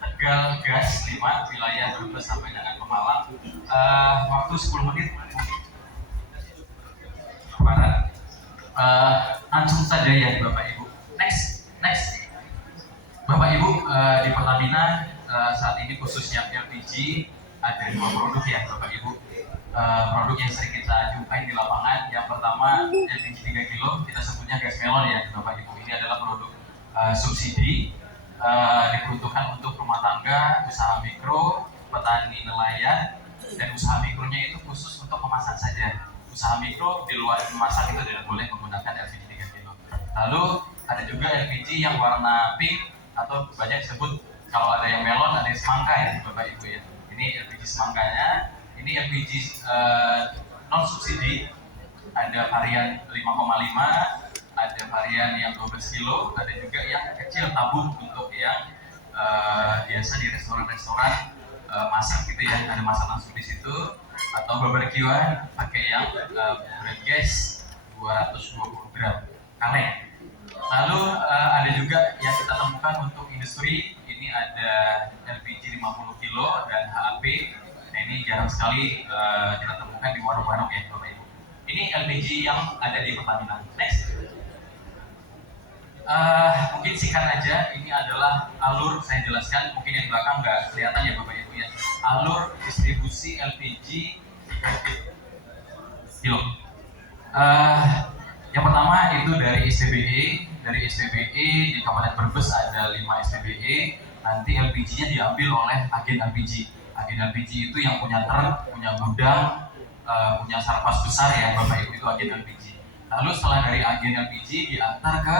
Tegal Gas 5 wilayah Brebes sampai dengan Pemalang. Waktu 10 menit Barat. Langsung saja ya Bapak Ibu. Next. Bapak Ibu, di Pertamina saat ini khususnya LPG ada 2 produk ya Bapak Ibu. Produk yang sering kita jumpai di lapangan. Yang pertama LPG 3 kilo, kita sebutnya gas melon ya Bapak Ibu. Ini adalah produk subsidi, diperuntukkan untuk rumah tangga, usaha mikro, petani nelayan, dan usaha mikronya itu khusus untuk memasak saja. Usaha mikro di luar memasak itu tidak boleh menggunakan LPG 3 kilo. Lalu ada juga LPG yang warna pink atau banyak disebut, kalau ada yang melon ada yang semangka ya Bapak Ibu ya. Ini LPG semangkanya. Ini LPG non subsidi, ada varian 5,5, ada varian yang 12 kilo, ada juga yang kecil tabung untuk yang biasa di restoran-restoran masak gitu ya, ada masak langsung di situ, atau barbekyuan pakai yang brand gas 220 gram kaleng. Lalu ada juga yang kita temukan untuk industri, ini ada LPG 50 kilo dan HAP. Nah ini jarang sekali kita temukan di warung-warung ya Bapak Ibu. Ini LPG yang ada di Pertamina. Next. Mungkin singkat aja, ini adalah alur, saya jelaskan, mungkin yang belakang nggak kelihatan ya Bapak Ibu ya. Alur distribusi LPG kilo. Yang pertama itu dari STBE, di Kabupaten Brebes ada 5 STBE. Nanti LPG-nya diambil oleh agen LPG. Agen LPG itu yang punya truk, punya gudang, punya sarpas besar ya Bapak Ibu, itu agen LPG. Lalu setelah dari agen LPG diantar ke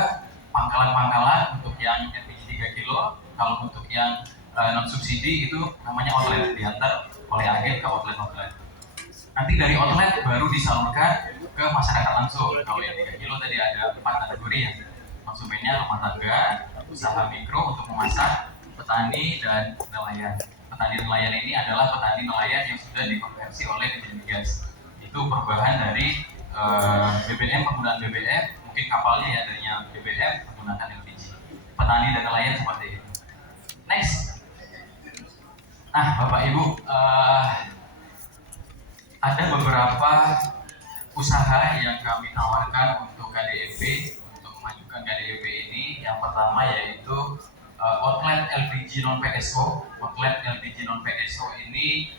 pangkalan-pangkalan untuk yang LPG 3 kilo. Kalau untuk yang non subsidi itu namanya outlet, diantar oleh agen ke outlet. Nanti dari outlet baru disalurkan ke masyarakat langsung. Kalau yang 3 kilo tadi ada 4 kategori ya. Konsumennya rumah tangga, usaha mikro untuk memasak, petani, dan nelayan. Petani nelayan ini adalah petani nelayan yang sudah dikonversi oleh BPM Gas. Itu perubahan dari BBM, penggunaan BBM, mungkin kapalnya ya darinya BBM menggunakan LPG. Petani dan nelayan seperti itu. Next. Nah Bapak Ibu, ada beberapa usaha yang kami tawarkan untuk KDEP, untuk memajukan KDEP ini. Yang pertama yaitu outlet LPG non PSO. Outlet LPG non PSO ini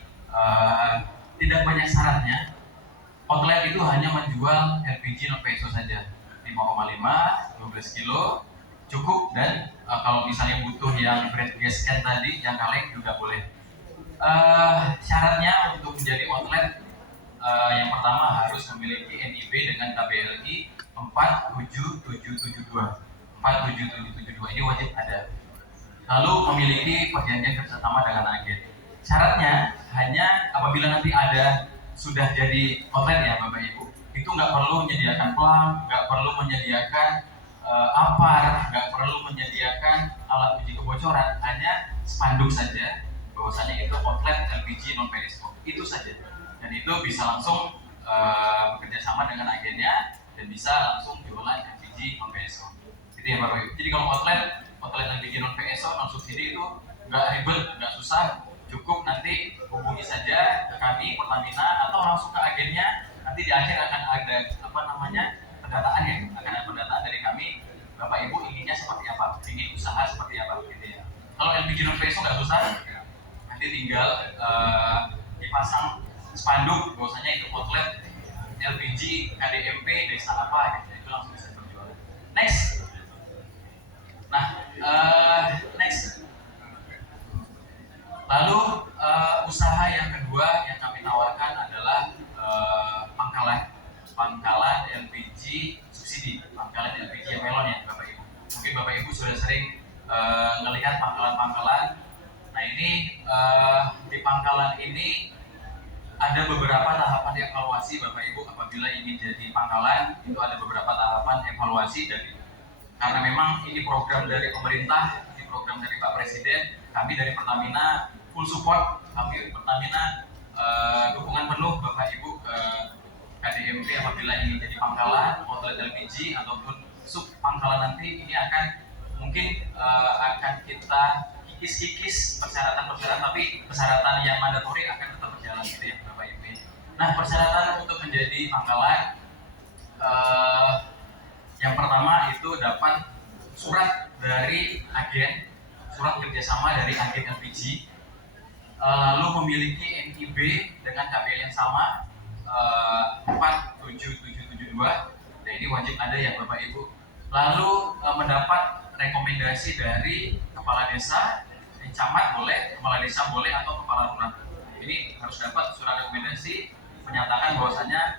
tidak banyak syaratnya. Outlet itu hanya menjual LPG non PSO saja, 5,5, 12 kilo cukup, dan kalau misalnya butuh yang brand gas can tadi, yang kaleng juga boleh. Syaratnya untuk menjadi outlet, yang pertama harus memiliki NIB dengan KBLI 47772. 47772 ini wajib ada. Lalu memiliki perjanjian kerjasama dengan agen. Syaratnya hanya apabila nanti ada sudah jadi outlet ya Bapak Ibu, itu nggak perlu menyediakan plam, nggak perlu menyediakan APAR, nggak perlu menyediakan alat uji kebocoran, hanya spanduk saja bahwasanya itu outlet LPG non PSO, itu saja. Dan itu bisa langsung bekerja sama dengan agennya dan bisa langsung jualan LPG non PSO. Gitu ya Bapak Ibu. Jadi kalau outlet LPG non PSO non subsidi itu nggak ribet, nggak susah, cukup nanti hubungi saja ke kami Pertamina atau langsung ke agennya. Nanti di akhir akan ada pendataan ya, akan ada pendataan dari kami. Bapak Ibu inginnya seperti apa, ingin usaha seperti apa gitu ya. Kalau LPG non PSO nggak susah, nanti tinggal dipasang spanduk bahwasanya itu outlet LPG KDMP desa apa gitu, itu langsung bisa berjualan. Next. Nah, next. Lalu usaha yang kedua yang kami tawarkan adalah pangkalan LPG subsidi, pangkalan LPG yang melon ya Bapak Ibu. Mungkin Bapak Ibu sudah sering melihat pangkalan-pangkalan. Nah ini di pangkalan ini ada beberapa tahapan evaluasi Bapak Ibu. Apabila ingin jadi pangkalan itu ada beberapa tahapan evaluasi, dari karena memang ini program dari pemerintah, ini program dari Pak Presiden. Kami dari Pertamina full support, kami Pertamina dukungan penuh Bapak Ibu ke KDMP apabila ingin jadi pangkalan outlet LPG ataupun sub pangkalan nanti. Ini akan mungkin akan kita kis-kis persyaratan-persyaratan, tapi persyaratan yang mandatori akan tetap berjalan gitu ya Bapak Ibu. Nah, persyaratan untuk menjadi pangkalan yang pertama itu dapat surat dari agen, surat kerjasama dari agen LPG, lalu memiliki NIB dengan KPL yang sama 47772. Nah, ini wajib ada ya Bapak Ibu. Lalu mendapat rekomendasi dari kepala desa, camat boleh, kepala desa boleh, atau kepala lurah. Ini harus dapat surat rekomendasi menyatakan bahwasanya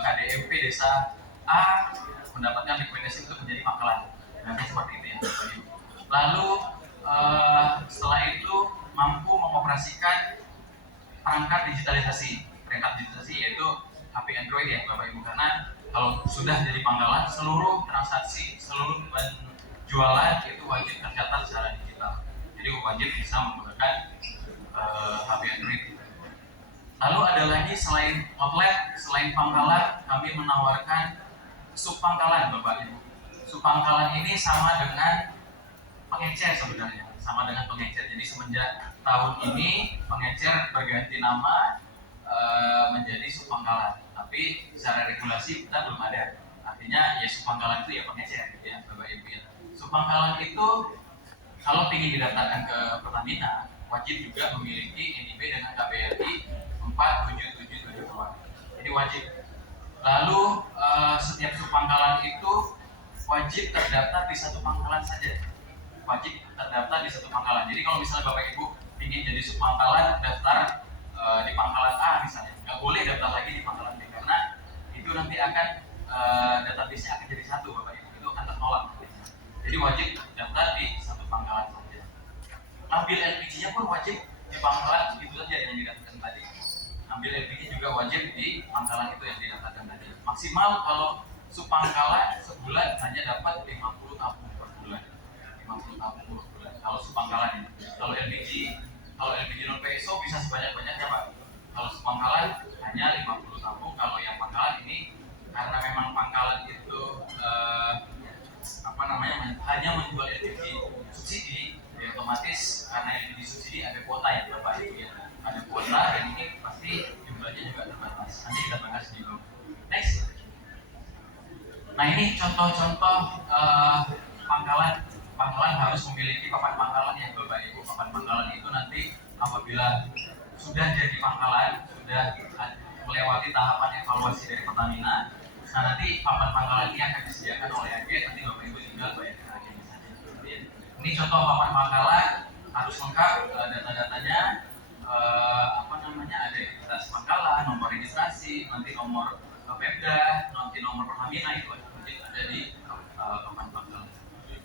KDMP desa A mendapatkan rekomendasi untuk menjadi pangkalan. Nah, seperti itu ya Bapak Ibu. Lalu setelah itu mampu mengoperasikan perangkat digitalisasi yaitu HP Android ya Bapak Ibu, karena kalau sudah jadi pangkalan seluruh transaksi, seluruh penjualan itu wajib tercatat secara digital. Jadi wajib bisa menggunakan HP Android. Lalu ada lagi selain outlet, selain pangkalan, kami menawarkan subpangkalan Bapak Ibu. Subpangkalan ini sama dengan pengecer sebenarnya, sama dengan pengecer. Jadi semenjak tahun ini pengecer berganti nama menjadi subpangkalan, tapi secara regulasi kita belum ada. Artinya ya subpangkalan itu ya pengecer gitu ya Bapak Ibu ya. Subpangkalan itu kalau ingin didaftarkan ke Pertamina wajib juga memiliki NIB dengan KBRI 47772. Jadi wajib. Lalu setiap subpangkalan itu wajib terdaftar di satu pangkalan saja. Wajib terdaftar di satu pangkalan. Jadi kalau misalnya Bapak Ibu ingin jadi subpangkalan, daftar di pangkalan A misalnya, nggak boleh daftar lagi di pangkalan B, karena itu nanti akan database-nya akan jadi satu Bapak Ibu, itu akan tertolak. Jadi wajib daftar di satu pangkalan saja. Ambil LPG-nya pun wajib di pangkalan itu saja yang didaftarkan tadi. Ambil LPG juga wajib di pangkalan itu yang didaftarkan tadi. Maksimal kalau subpangkalan sebulan hanya dapat 50 tabung per bulan. 50 tabung per bulan. Kalau subpangkalan ini. Kalau LPG non PSO bisa sebanyak-banyaknya Pak. Kalau subpangkalan hanya 50 tabung. Kalau yang pangkalan ini karena memang pangkalan itu hanya menjual LPG subsidi, ya otomatis karena LPG subsidi ada kuota ya Bapak Ibu ya. Ada kuota dan ini pasti jumlahnya juga terbatas. Nanti kita bahas di bawah. Next. Nah, ini contoh-contoh pangkalan harus memiliki papan pangkalan ya Bapak Ibu. Papan pangkalan itu nanti apabila sudah jadi pangkalan, sudah melewati tahapan evaluasi dari Pertamina, nah nanti papan pangkalan ini akan disediakan oleh agen, nanti Bapak Ibu tinggal bayar ke agen saja. Ini contoh papan pangkalan, harus lengkap data-datanya, ada identitas pangkalan, nomor registrasi, nanti nomor Pemda, nanti nomor Pertamina, itu wajib ada di papan pangkalan.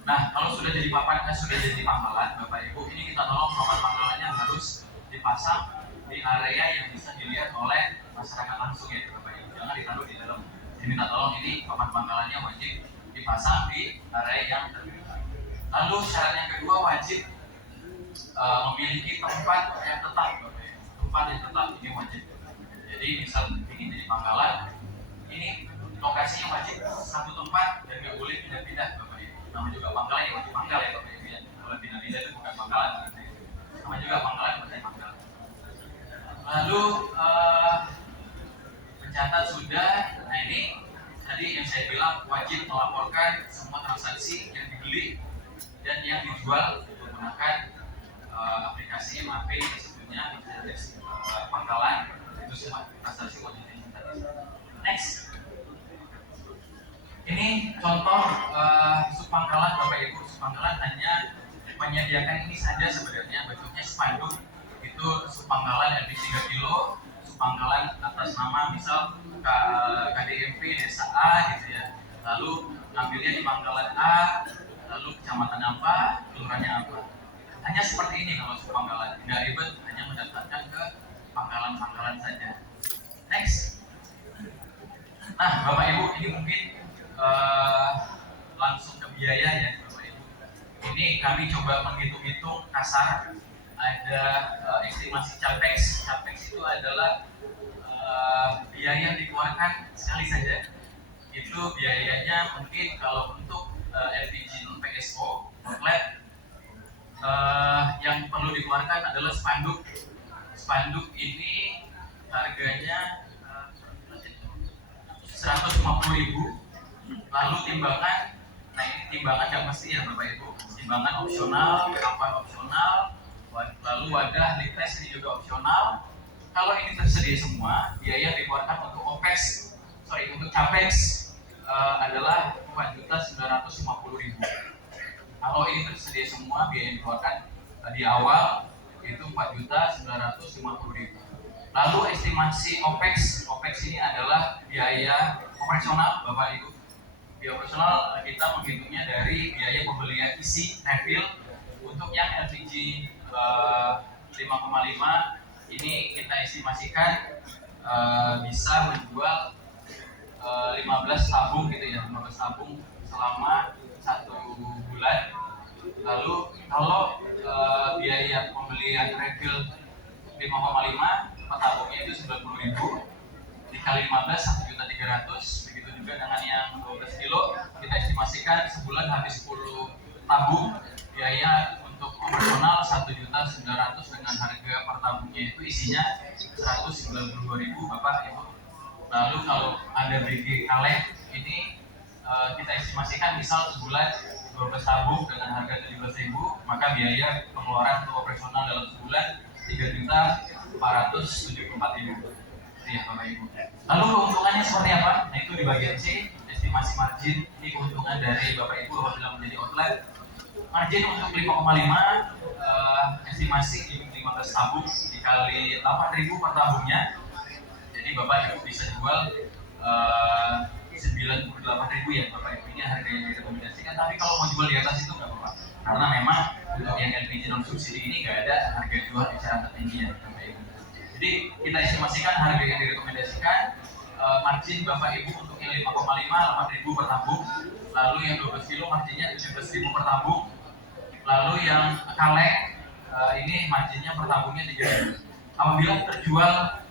Nah, kalau sudah jadi pangkalan, Bapak Ibu, ini kita tolong papan pangkalannya harus dipasang di area yang bisa dilihat oleh masyarakat langsung ya Bapak Ibu. Jangan ditaruh di dalam. Minta tolong ini papan pangkalannya wajib dipasang di area yang terbuka. Lalu syarat yang kedua wajib memiliki tempat yang tetap, Bapak Ibu. Tempat yang tetap ini wajib. Jadi misal ingin jadi pangkalan, ini lokasinya wajib satu tempat dan nggak boleh pindah-pindah Bapak Ibu. Nama juga pangkalan ya wajib pangkal ya Bapak Ibu ya. Kalau pindah-pindah itu bukan pangkalan. Nama juga pangkalan wajib pangkal. Lalu pencatat sudah. Nah, ini tadi yang saya bilang wajib melaporkan semua transaksi yang dibeli dan yang dijual menggunakan aplikasi MAP sebetulnya pangkalan, itu semua transaksi wajib dicatat. Next. Ini contoh subpangkalan Bapak Ibu. Subpangkalan hanya menyediakan ini saja sebenarnya, bentuknya spanduk. Itu subpangkalan LPG 3 kilo, subpangkalan atas nama misal KDMP desa A gitu ya. Lalu ngambilnya di pangkalan A, lalu kecamatan apa, kelurahannya apa. Hanya seperti ini kalau subpangkalan, tidak ribet, hanya mendaftarkan ke pangkalan-pangkalan saja. Next. Nah, Bapak Ibu, ini mungkin langsung ke biaya ya Bapak Ibu. Ini kami coba menghitung-hitung kasar. Ada estimasi capex. Capex itu adalah biaya yang dikeluarkan sekali saja. Itu biayanya mungkin kalau untuk LPG non PSO outlet yang perlu dikeluarkan adalah spanduk. Spanduk ini harganya 150.000. Lalu timbangan, nah ini timbangan yang mesti ya Bapak Ibu. Timbangan opsional, kapal opsional, lalu wadah litres ini juga opsional. Kalau ini tersedia semua, biaya dikeluarkan untuk untuk capex adalah 4.950.000. Kalau ini tersedia semua, biaya yang dikeluarkan di awal itu 4.950.000. Lalu estimasi OPEX ini adalah biaya operasional Bapak Ibu. Biaya operasional kita menghitungnya dari biaya pembelian isi refill. Untuk yang LPG 5,5 ini kita estimasikan bisa menjual 15 tabung gitu ya, 15 tabung selama 1 bulan. Lalu kalau biaya pembelian refill 5,5 per tabungnya itu 90.000 dikali 15 1.300.000. Begitu juga dengan yang 12 kilo kita estimasikan sebulan habis 10 tabung, biaya untuk operasional 1.900.000 dengan harga per tabungnya itu isinya 192.000 Bapak Ibu. Lalu kalau ada BG kaleng ini kita estimasikan misal sebulan 12 tabung dengan harga 17.000, maka biaya pengeluaran untuk operasional dalam sebulan 3.474.000. Ya Bapak Ibu. Lalu keuntungannya seperti apa? Nah itu di bagian C, estimasi margin. Ini keuntungan dari Bapak Ibu apabila menjadi outlet. Margin untuk 5,5 estimasi 15 tabung dikali 8.000 per tabungnya. Jadi Bapak Ibu bisa jual 98.000 ya Bapak Ibu. Ini harga yang direkomendasikan. Tapi kalau mau jual di atas itu nggak apa-apa. Karena memang untuk yang LPG non subsidi ini nggak ada harga jual eceran tertinggi ya Bapak Ibu. Jadi kita estimasikan harga yang direkomendasikan margin Bapak Ibu untuk yang 5,5 8.000 per tabung. Lalu yang 12 kilo marginnya 17.000 per tabung. Lalu yang kaleng ini marginnya per tabungnya 3.000. Apabila terjual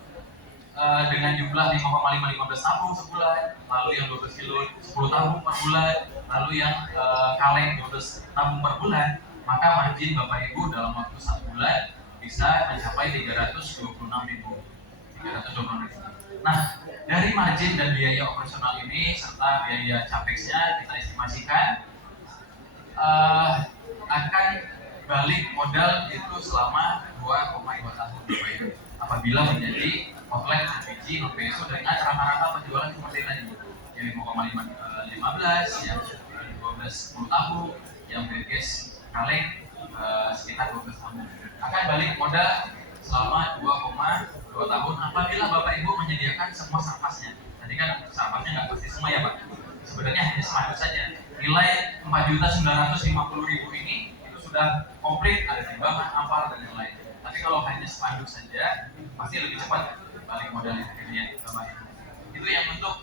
dengan jumlah 5,5 15 tabung sebulan, lalu yang 12 kilo 10 tabung per bulan, lalu yang kaleng 12 tabung per bulan, maka margin Bapak Ibu dalam waktu 1 bulan bisa mencapai 326.000. Nah, dari margin dan biaya operasional ini serta biaya capexnya kita estimasikan akan balik modal itu selama 2,2 tahun Bapak Ibu. Apabila menjadi outlet LPG non PSO dengan rata-rata penjualan seperti tadi, yang 5,5 15, yang 12 10 tabung, yang biogas kaleng sekitar 12 tabung. Akan balik modal selama 2,2 tahun apabila Bapak Ibu menyediakan semua sarpasnya. Tadi kan sarpasnya nggak pasti semua ya Pak. Sebenarnya hanya spanduk saja. Nilai 4.950.000 ini itu sudah komplit, ada timbangan, ampar dan yang lain. Tapi kalau hanya spanduk saja pasti lebih cepat balik modalnya ya Bapak Ibu. Itu yang untuk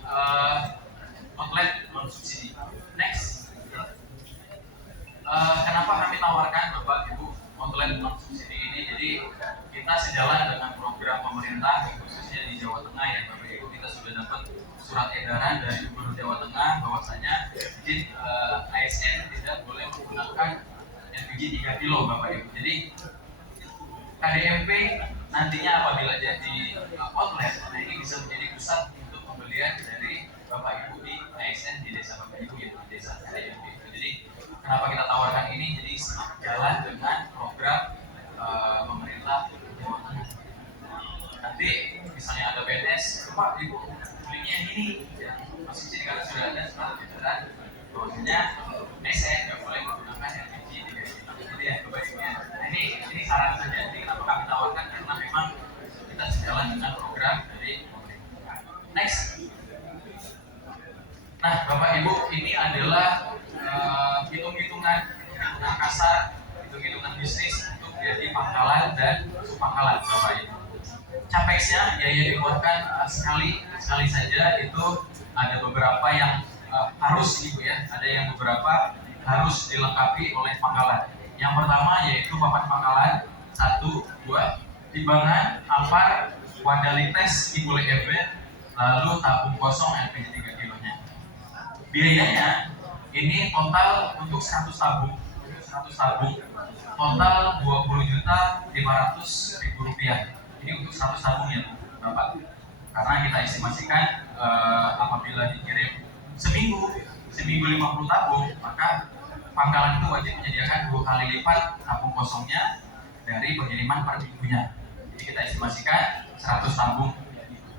outlet non subsidi. Next. Kenapa kami tawarkan Bapak Ibu outlet non subsidi ini? Jadi kita sejalan dengan program pemerintah khususnya di Jawa Tengah ya Bapak Ibu. Kita sudah dapat surat edaran dari Gubernur Jawa Tengah bahwasanya izin ASN tidak boleh menggunakan LPG 3 kilo Bapak Ibu. Jadi KDMP nantinya apabila jadi outlet, nah ini bisa menjadi pusat untuk pembelian dari Bapak Ibu di ASN di desa Bapak Ibu ya, di desa KDMP itu. Jadi kenapa kita tawarkan ini? Jadi jalan dengan program pemerintah Jawa Tengah. Nanti misalnya ada PNS, Pak Ibu belinya ini, ya masuk sini karena sudah ada surat edaran bahwasanya ASN nggak boleh menggunakan LPG 3 kilo. Jadi ya Bapak Ibu ya. Nah, ini saran saja. Jadi kenapa kami tawarkan karena memang kita sejalan dengan program dari pemerintah. Next. Nah, Bapak Ibu, ini adalah hitung-hitungan kasar, hitung-hitungan bisnis untuk jadi pangkalan dan subpangkalan, Bapak Ibu. Capexnya biaya dikeluarkan sekali saja itu ada beberapa yang harus Ibu ya, ada yang beberapa harus dilengkapi oleh pangkalan. Yang pertama yaitu papan pangkalan 1, 2, timbangan, ampar, wadah litres, ibule ebet, lalu tabung kosong LPG 3 kilonya. Biayanya ini total untuk 100 tabung 100 tabung, total 20.500.000 rupiah. Ini untuk 100 tabung ya Bapak. Karena kita estimasikan apabila dikirim seminggu 50 tabung, maka pangkalan itu wajib menyediakan 2 kali lipat tabung kosongnya dari pengiriman per minggunya. Jadi kita estimasikan 100 tabung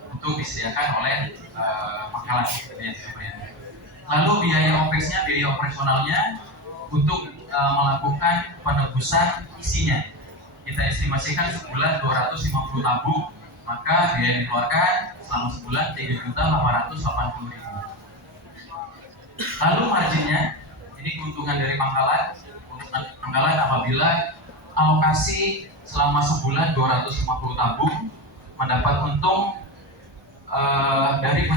untuk disediakan oleh pangkalan. Lalu biaya OPEX-nya, biaya operasionalnya untuk melakukan penebusan isinya. Kita estimasikan sebulan 250 tabung, maka biaya yang dikeluarkan selama sebulan 3.880.000. Lalu marginnya, ini keuntungan dari pangkalan. Pangkalan apabila alokasi selama sebulan 250 tabung mendapat untung dari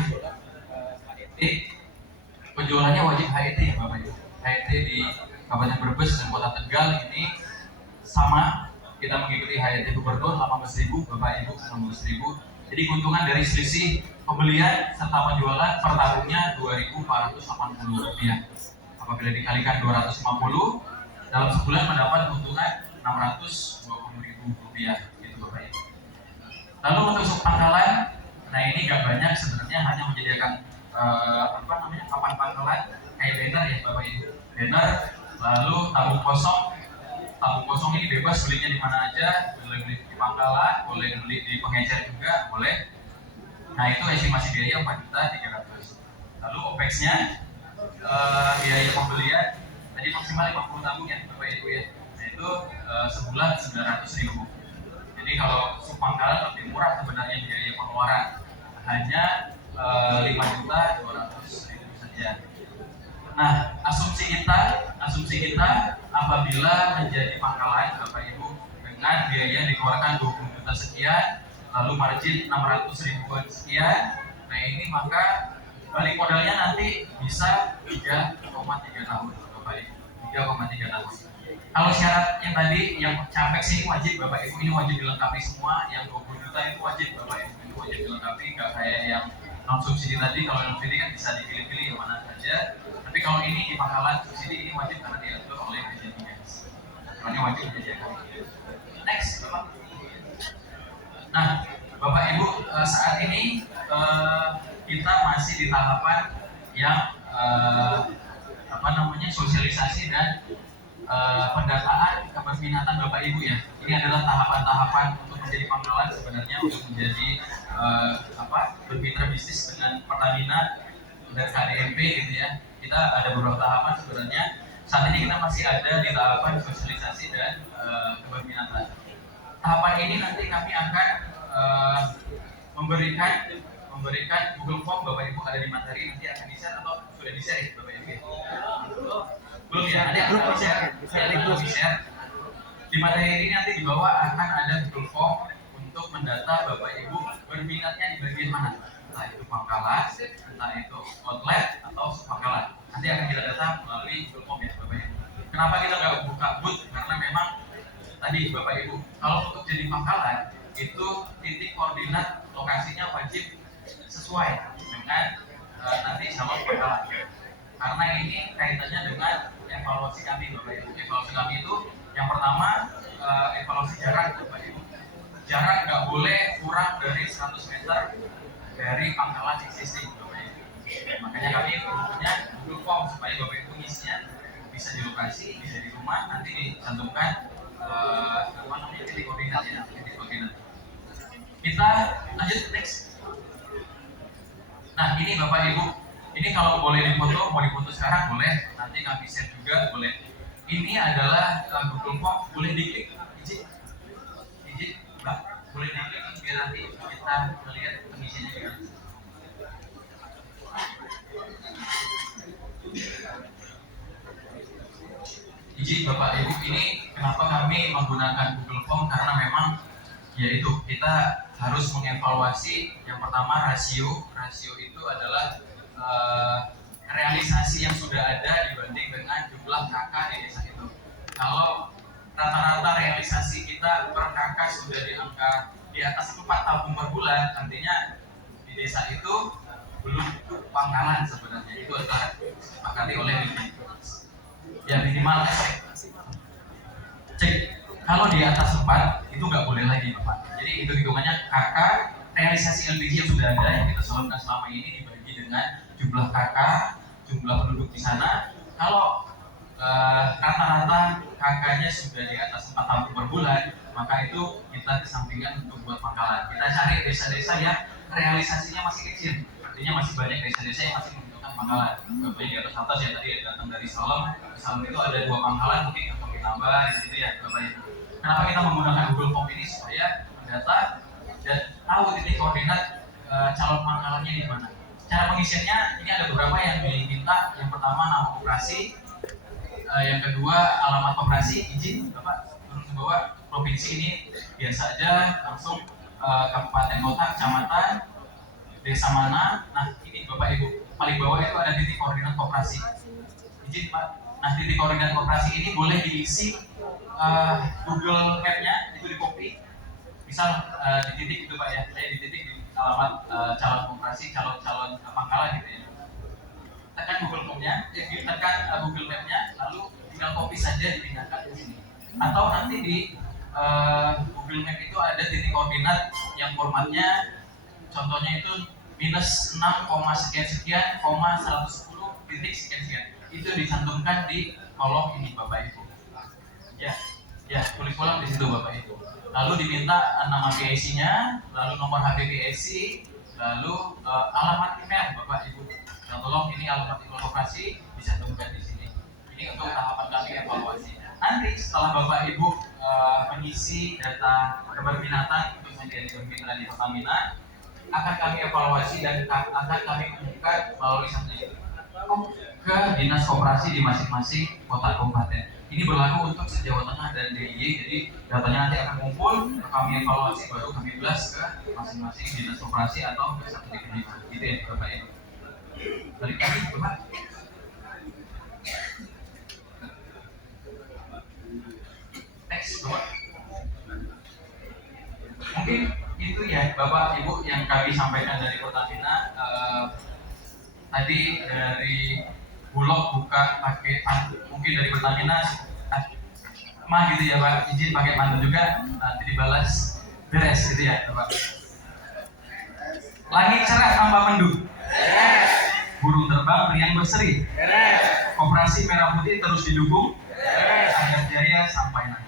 penjualannya wajib HET ya Bapak Ibu. HET di Kabupaten Brebes dan Kota Tegal ini sama, kita mengikuti HET Gubernur 18.000, Bapak Ibu 16.000. Jadi keuntungan dari selisih pembelian serta penjualan per tabungnya Rp2.480. Apabila dikalikan 250 dalam sebulan mendapat keuntungan Rp620.000 gitu Bapak Ibu. Lalu untuk subpangkalan, nah ini gak banyak sebenarnya, hanya menyediakan papan pangkalan kayak banner ya Bapak Ibu, banner. Lalu tabung kosong ini bebas belinya di mana aja, boleh beli di pangkalan, boleh beli di pengecer juga boleh. Nah itu estimasi biaya 4.300.000. Lalu OPEX-nya biaya pembelian tadi maksimal 50 tabung ya Bapak Ibu ya, yaitu sebulan 900.000. Jadi kalau subpangkalan lebih murah sebenarnya biaya pengeluaran, hanya 5.200.000 saja. Nah, asumsi kita apabila menjadi pangkalan Bapak Ibu dengan biaya yang dikeluarkan 20 juta sekian, lalu margin 600.000 sekian, nah ini maka balik modalnya nanti bisa 3,3 tahun Bapak Ibu, 3,3 tahun. Kalau syarat yang tadi yang capex ini wajib Bapak Ibu, ini wajib dilengkapi semua, yang 20 juta itu wajib Bapak Ibu, itu wajib dilengkapi, nggak kayak yang non subsidi tadi. Kalau non subsidi kan bisa dipilih-pilih yang mana saja, tapi kalau ini di pangkalan subsidi ini wajib karena diatur oleh Dirjen Migas. Ini wajib menyediakan. Next Bapak. Nah Bapak Ibu, saat ini kita masih di tahapan yang sosialisasi dan pendataan keberminatan Bapak Ibu ya. Ini adalah tahapan-tahapan untuk menjadi pangkalan sebenarnya, untuk menjadi bermitra bisnis dengan Pertamina dan KDMP gitu ya. Kita ada beberapa tahapan sebenarnya. Saat ini kita masih ada di tahapan sosialisasi dan keberminatan. Tahapan ini nanti kami akan memberikan Google Form Bapak Ibu, ada di materi, nanti akan di-share atau sudah di-share ya Bapak Ibu? Belum ya, nanti akan di-share. Di materi ini nanti di bawah akan ada Google Form untuk mendata Bapak Ibu berminatnya di bagian mana, entah itu pangkalan, entah itu outlet atau subpangkalan. Nanti akan kita data melalui Google Form ya Bapak Ibu. Kenapa kita nggak buka booth? Karena memang tadi Bapak Ibu, kalau untuk jadi pangkalan itu titik koordinat lokasinya wajib sesuai dengan nanti sama pangkalan. Karena ini kaitannya dengan evaluasi kami Bapak Ibu. Evaluasi kami itu yang pertama evaluasi jarak Bapak Ibu. Jarak nggak boleh kurang dari 100 meter dari pangkalan existing Bapak Ibu. Makanya kami punya Google Form supaya Bapak Ibu ngisinya bisa di lokasi, bisa di rumah, nanti dicantumkan titik koordinatnya, titik koordinat. Kita lanjut next. Nah ini Bapak Ibu, ini kalau boleh difoto, mau difoto sekarang boleh, nanti kami share juga boleh. Ini adalah Google Form, boleh diklik, izin, Mbak, boleh diklik biar nanti kita melihat pengisiannya gimana. Izin Bapak Ibu, ini kenapa kami menggunakan Google Form, karena memang yaitu kita harus mengevaluasi yang pertama rasio itu adalah realisasi yang sudah ada dibanding dengan jumlah kakak di desa itu. Kalau rata-rata realisasi kita per kakak sudah di angka di atas 4 tabung per bulan, artinya di desa itu belum pangkalan sebenarnya. Itu adalah disepakati oleh ya minimal Kalau di atas 4 itu nggak boleh lagi Bapak. Jadi hitung-hitungannya KK realisasi LPG yang sudah ada yang kita salurkan selama ini dibagi dengan jumlah KK, jumlah penduduk di sana. Kalau rata-rata KK-nya sudah di atas 4 tabung per bulan, maka itu kita kesampingkan untuk buat pangkalan. Kita cari desa-desa yang realisasinya masih kecil, artinya masih banyak desa-desa yang masih membutuhkan pangkalan. Contohnya di atas ya tadi datang dari Salem, di Salem itu ada 2 pangkalan, mungkin akan ditambah di situ ya Bapak Ibu. Kenapa kita menggunakan Google Form ini supaya mendata dan tahu titik koordinat calon pangkalannya di mana. Cara pengisiannya ini ada beberapa yang diminta. Yang pertama nama operasi, yang kedua alamat operasi. Izin Bapak turun ke bawah. Provinsi ini biasa aja langsung kabupaten, kota, kecamatan, desa mana. Nah ini Bapak Ibu paling bawah itu ada titik koordinat operasi. Izin Pak. Nah titik koordinat operasi ini boleh diisi Google Map-nya, itu di copy. Misal di titik itu Pak ya, saya di titik di alamat calon operasi, calon pangkalan gitu ya. Tekan Google Map-nya, tekan Google Map-nya, lalu tinggal copy saja dipindahkan ke sini. Atau nanti di Google Map itu ada titik koordinat yang formatnya, contohnya itu minus 6, sekian sekian, 110 titik sekian sekian. Itu dicantumkan di kolom ini Bapak Ibu. Ya, tulis kolom di situ Bapak Ibu. Lalu diminta nama PIC-nya, lalu nomor HP PIC, lalu alamat email Bapak Ibu. Nah, tolong ini alamat email operasi dicantumkan di sini. Ini untuk tahapan kami evaluasi. Nanti setelah Bapak Ibu mengisi data keberminatan untuk menjadi mitra di Pertamina, akan kami evaluasi dan akan kami umumkan melalui satelit ke dinas koperasi di masing-masing kota kabupaten. Ini berlaku untuk Jawa Tengah dan DIY. Jadi datanya nanti akan kumpul, kami evaluasi, baru kami blast ke masing-masing dinas koperasi atau ke satelit ini. Gitu ya Bapak Ibu. Balik lagi Bapak. Teks Bapak. Mungkin itu ya Bapak Ibu yang kami sampaikan dari Pertamina. Tadi dari Bulog buka pakai pantun, mungkin dari Pertamina gitu ya Pak, izin pakai pantun juga, nanti dibalas beres gitu ya Bapak. Langit cerah tanpa mendung, burung terbang riang berseri, koperasi merah putih terus didukung, agar jaya sampai nanti.